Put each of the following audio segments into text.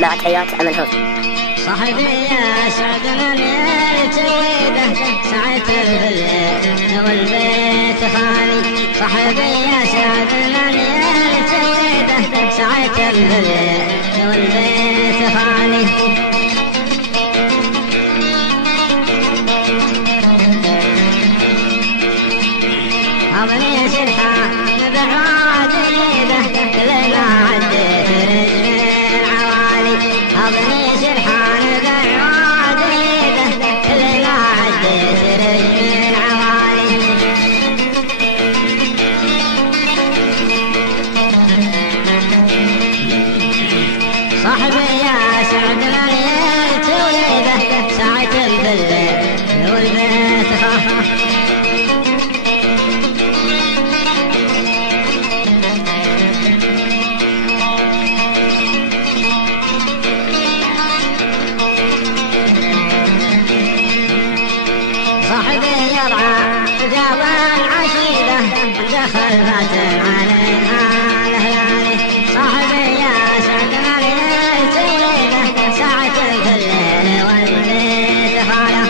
مع تحيات أمل هوس. صاحبي يا سعد من يرتويده ساعة الفل والبيت خالي. صاحبي يا سعد من يرتويده ساعة الفل والبيت خالي. أظني سرحان بعاديده لما عديت رجل العوالي. أظني سرحان بعاديده لما عديت رجل العوالي. صاحبي يا سعد من يرتويده ساعة الفل والبيت خالي. صاحبي يرعى جوال عشيده دخل باتن عليها الهلالي. صاحبي يا سعد من يرتويده ساعة الفل والبيت خاله.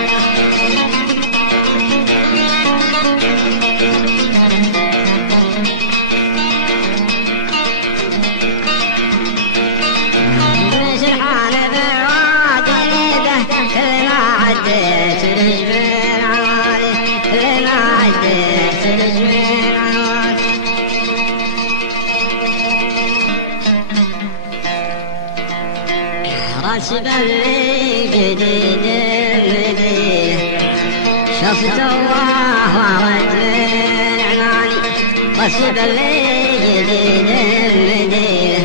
سرحان بعاديده كل ما عديت رجل العوالي. كل ما عديت رجل العوالي. راسب اللي جديد مديه شفت الله ورد من عناني. راسب اللي جديد مديه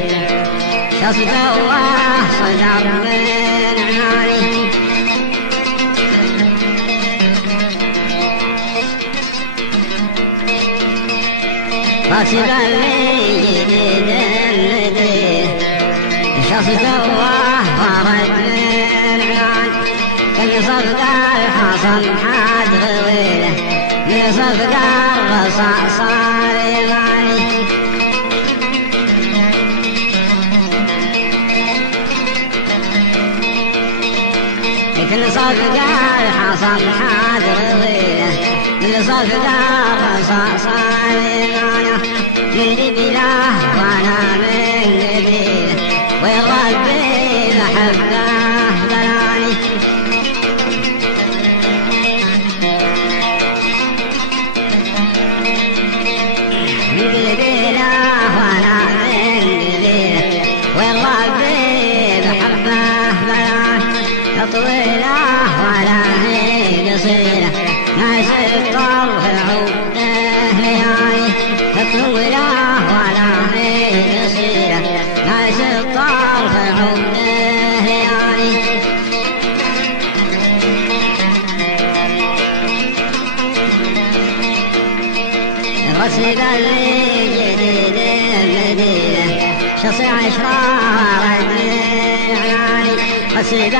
شفت الله صدر من عناني. راسب اللي جديد مديه شفت الله ورد من عناني. كل صفقة الحصن حاد غويله من صفقة الرصاص صار يماني. كل صفقة الحصن حاد غويله من صفقة الرصاص صار يماني. من نبيله وانا من نبيله ويربي محبه بلاني. من قلبيله وانا من قلبيله ويربي محبه بلاني. طويله ولا هي قصيره ناس الطرف عوده ليالي. طويله ولا هي قصيره ناس الطرف عوده ليالي. رسل اللي جديد المدينه شصي عشرة رجل عناني. رسل اللي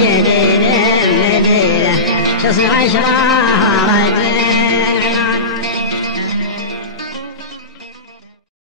جديد المدينه شصي عشرة رجل